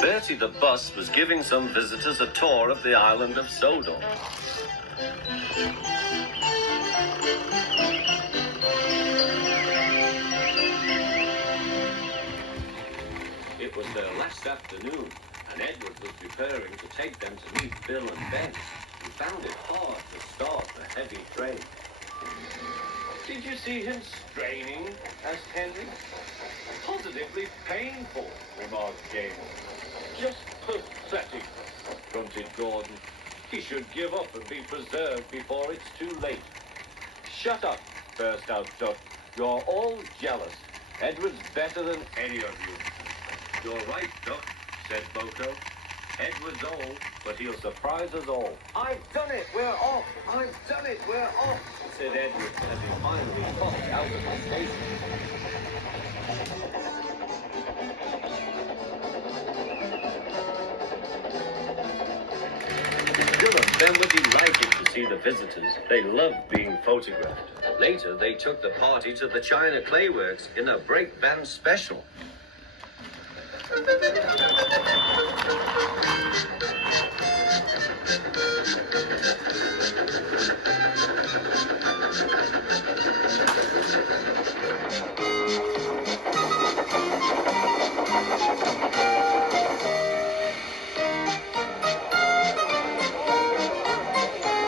Bertie the bus was giving some visitors a tour of the island of Sodor. It was their last afternoon, and Edward was preparing to take them to meet Bill and Ben, who found it hard to start the heavy train. Did you see him straining? Asked Henry. Positively painful, remarked James. Just pathetic, grunted Gordon. He should give up and be preserved before it's too late. Shut up, burst out Duck. You're all jealous. Edward's better than any of you. You're right, Duck, said Boko. Edward's old, but he'll surprise us all. I've done it, we're off! I've done it, we're off! Said Edward as he finally popped out of the station. Bill and Ben were delighted to see the visitors. They loved being photographed. Later, they took the party to the China Clay Works in a brake van special.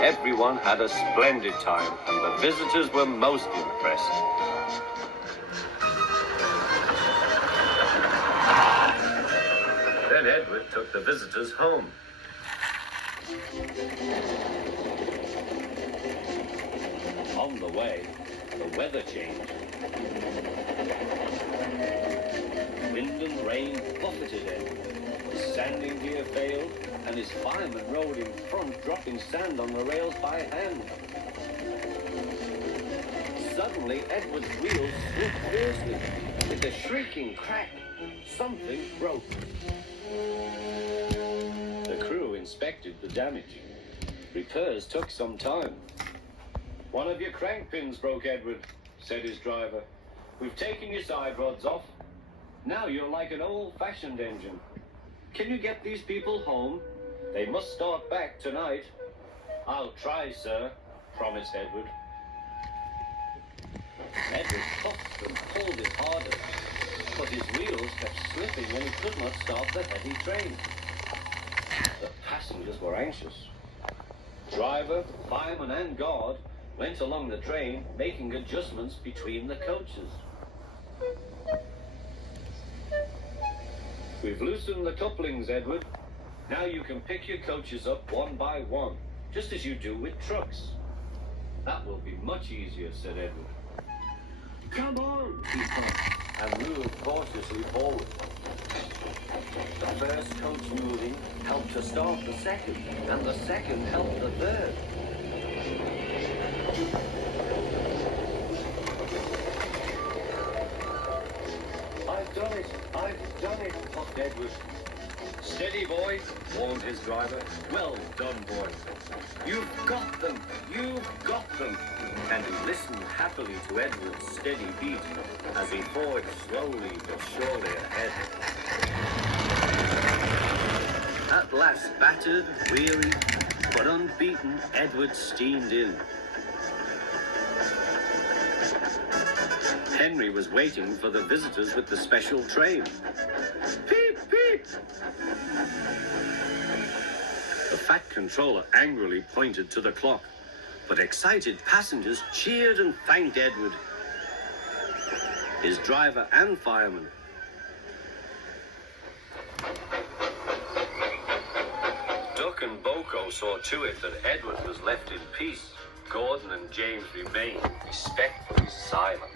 Everyone had a splendid time, and the visitors were most impressed. Then Edward took the visitors home. On the way, the weather changed. Wind and rain buffeted Edward. His sanding gear failed, and his fireman rode in front, dropping sand on the rails by hand. Suddenly, Edward's wheels slipped fiercely. With a shrieking crack, something broke. The crew inspected the damage. Repairs took some time. One of your crank pins broke, Edward, said his driver. We've taken your side rods off. Now you're like an old-fashioned engine. Can you get these people home? They must start back tonight. I'll try, sir, promised Edward. Edward puffed and pulled it harder, but his wheels kept slipping and he could not start the heavy train. The passengers were anxious. Driver, fireman, and guard went along the train, making adjustments between the coaches. We've loosened the couplings, Edward. Now you can pick your coaches up one by one, just as you do with trucks. That will be much easier, said Edward. Come on, he puffed, and moved cautiously forward. The first coach moving helped to start the second, and the second helped the third. I've done it, puffed Edward. Steady, boy, warned his driver. Well done, boy. You've got them, And he listened happily to Edward's steady beat as he forged slowly but surely ahead. At last, battered, weary, but unbeaten, Edward steamed in. Henry was waiting for the visitors with the special train. Peep, peep! The fat controller angrily pointed to the clock, but excited passengers cheered and thanked Edward, his driver and fireman. Duck and Boko saw to it that Edward was left in peace. Gordon and James remained respectfully silent.